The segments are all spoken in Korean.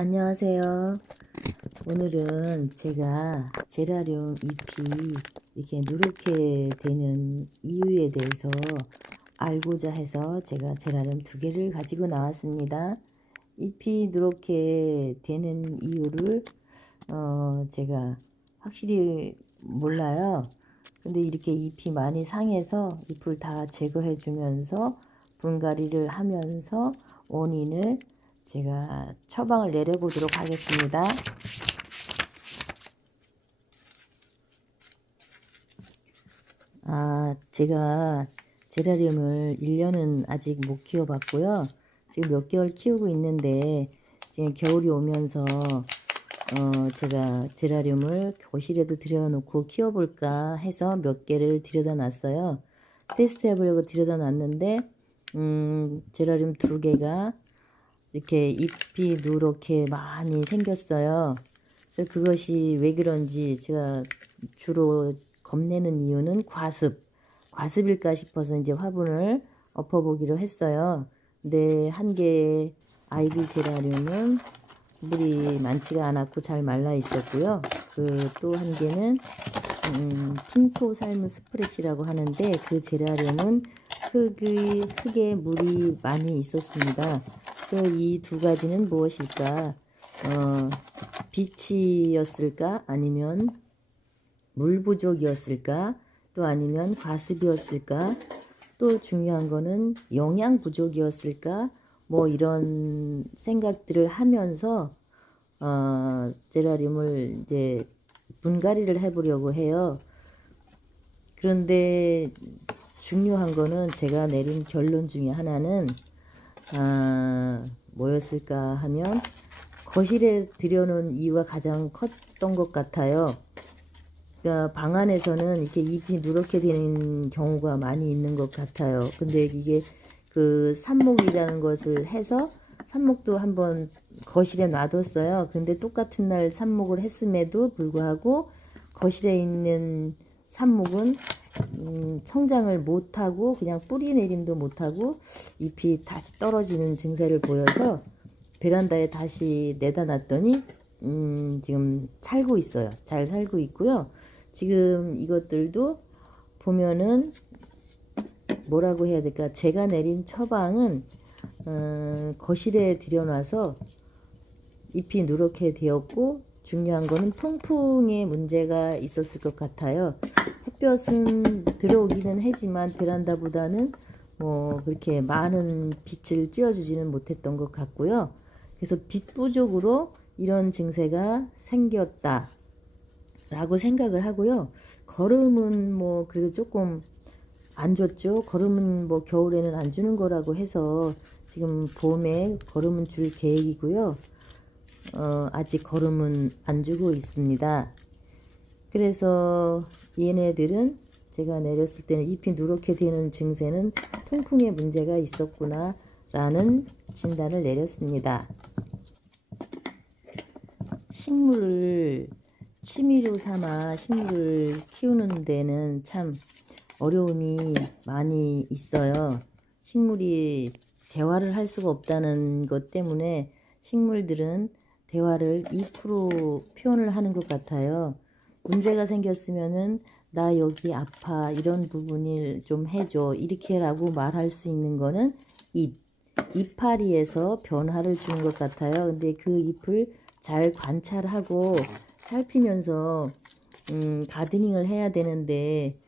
안녕하세요. 오늘은 제가 제라늄 잎이 이렇게 누렇게 되는 이유에 대해서 알고자 해서 제가 제라늄 2개를 가지고 나왔습니다. 잎이 누렇게 되는 이유를 제가 확실히 몰라요. 근데 이렇게 잎이 많이 상해서 잎을 다 제거해 주면서 분갈이를 하면서 원인을 제가 처방을 내려보도록 하겠습니다. 제가 제라늄을 1년은 아직 못 키워봤고요. 지금 몇 개월 키우고 있는데 지금 겨울이 오면서 제가 제라늄을 거실에도 들여놓고 키워볼까 해서 몇 개를 들여다 놨어요. 테스트 해보려고 들여다 놨는데 제라늄 2개가 이렇게 잎이 누렇게 많이 생겼어요. 그래서 그것이 왜 그런지 제가 주로 겁내는 이유는 과습일까 싶어서 이제 화분을 엎어보기로 했어요. 근데 한 개의 아이비 제라늄은 물이 많지가 않았고 잘 말라 있었고요. 그 또 한 개는 핑토 살무 스프레시라고 하는데 그 제라늄은 흙에 물이 많이 있었습니다. 그래서 이 두 가지는 무엇일까? 빛이었을까? 아니면 물 부족이었을까? 또 아니면 과습이었을까? 또 중요한 거는 영양 부족이었을까? 뭐 이런 생각들을 하면서 제라늄을 이제 분갈이를 해보려고 해요. 그런데 중요한 거는 제가 내린 결론 중에 하나는 뭐였을까 하면 거실에 들여놓은 이유가 가장 컸던 것 같아요. 그러니까 방 안에서는 이렇게 잎이 누렇게 되는 경우가 많이 있는 것 같아요. 근데 이게 그 삽목이라는 것을 해서 삽목도 한번 거실에 놔뒀어요. 근데 똑같은 날 삽목을 했음에도 불구하고 거실에 있는 삽목은 성장을 못하고 그냥 뿌리 내림도 못하고 잎이 다시 떨어지는 증세를 보여서 베란다에 다시 내다 놨더니 지금 살고 있어요. 잘 살고 있고요. 지금 이것들도 보면은 뭐라고 해야 될까? 제가 내린 처방은 거실에 들여놔서 잎이 누렇게 되었고 중요한 거는 통풍에 문제가 있었을 것 같아요. 햇볕은 들어오기는 하지만 베란다보다는 뭐 그렇게 많은 빛을 쬐어주지는 못했던 것 같고요. 그래서 빛 부족으로 이런 증세가 생겼다 라고 생각을 하고요. 거름은 뭐 그래도 조금 안 줬죠. 거름은 뭐 겨울에는 안 주는 거라고 해서 지금 봄에 거름은 줄 계획이고요. 아직 거름은 안 주고 있습니다. 그래서 얘네들은 제가 내렸을 때는 잎이 누렇게 되는 증세는 통풍에 문제가 있었구나 라는 진단을 내렸습니다. 식물을 취미로 삼아 식물을 키우는 데는 참 어려움이 많이 있어요. 식물이 대화를 할 수가 없다는 것 때문에 식물들은 대화를 잎으로 표현을 하는 것 같아요. 문제가 생겼으면은 나 여기 아파 이런 부분을 좀 해줘 이렇게라고 말할 수 있는 거는 이파리에서 변화를 주는 것 같아요. 근데 그 잎을 잘 관찰하고 살피면서 가드닝을 해야 되는데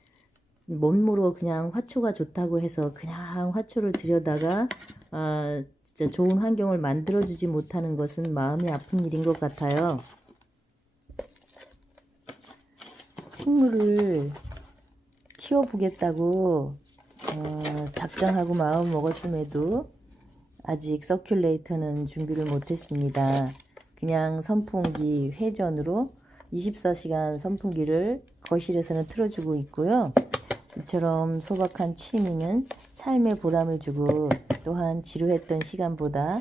멋모로 그냥 화초가 좋다고 해서 그냥 화초를 들여다가 진짜 좋은 환경을 만들어주지 못하는 것은 마음이 아픈 일인 것 같아요. 식물을 키워보겠다고 작정하고 마음 먹었음에도 아직 서큘레이터는 준비를 못했습니다. 그냥 선풍기 회전으로 24시간 선풍기를 거실에서는 틀어주고 있고요. 이처럼 소박한 취미는 삶의 보람을 주고 또한 지루했던 시간보다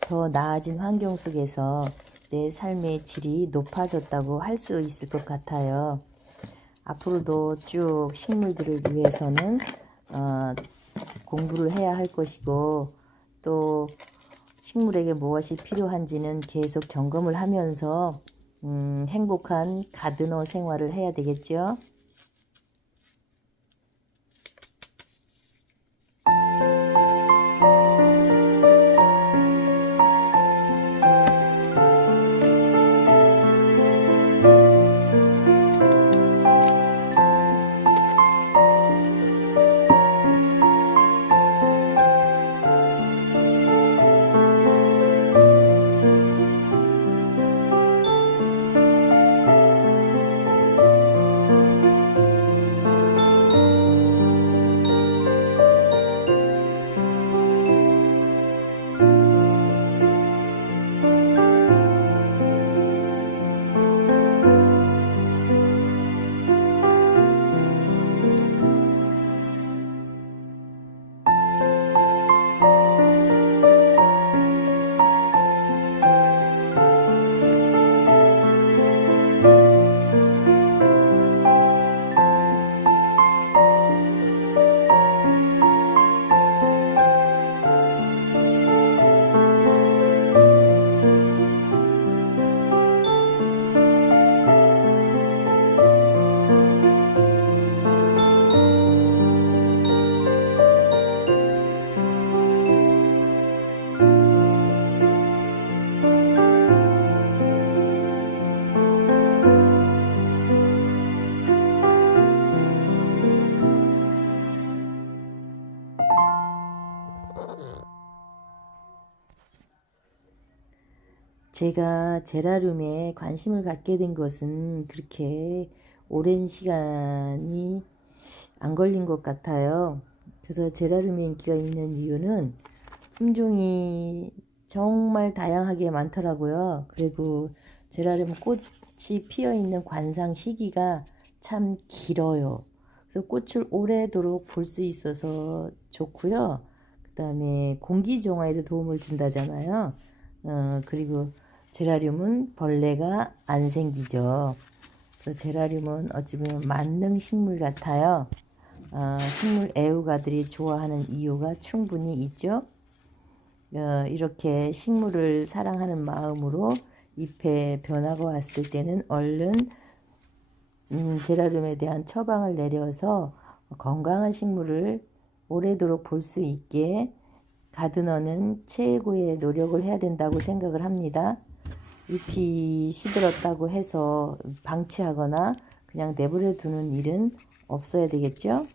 더 나아진 환경 속에서 내 삶의 질이 높아졌다고 할 수 있을 것 같아요. 앞으로도 쭉 식물들을 위해서는 공부를 해야 할 것이고 또 식물에게 무엇이 필요한지는 계속 점검을 하면서 행복한 가드너 생활을 해야 되겠죠. 제가 제라늄에 관심을 갖게 된 것은 그렇게 오랜 시간이 안 걸린 것 같아요. 그래서 제라늄의 인기가 있는 이유는 품종이 정말 다양하게 많더라고요. 그리고 제라늄 꽃이 피어 있는 관상 시기가 참 길어요. 그래서 꽃을 오래도록 볼 수 있어서 좋고요. 그 다음에 공기 정화에도 도움을 준다잖아요. 그리고 제라늄은 벌레가 안 생기죠. 그래서 제라늄은 어찌 보면 만능 식물 같아요. 식물 애호가들이 좋아하는 이유가 충분히 있죠. 이렇게 식물을 사랑하는 마음으로 잎에 변화가 왔을 때는 얼른 제라늄에 대한 처방을 내려서 건강한 식물을 오래도록 볼 수 있게 가드너는 최고의 노력을 해야 된다고 생각을 합니다. 잎이 시들었다고 해서 방치하거나 그냥 내버려 두는 일은 없어야 되겠죠?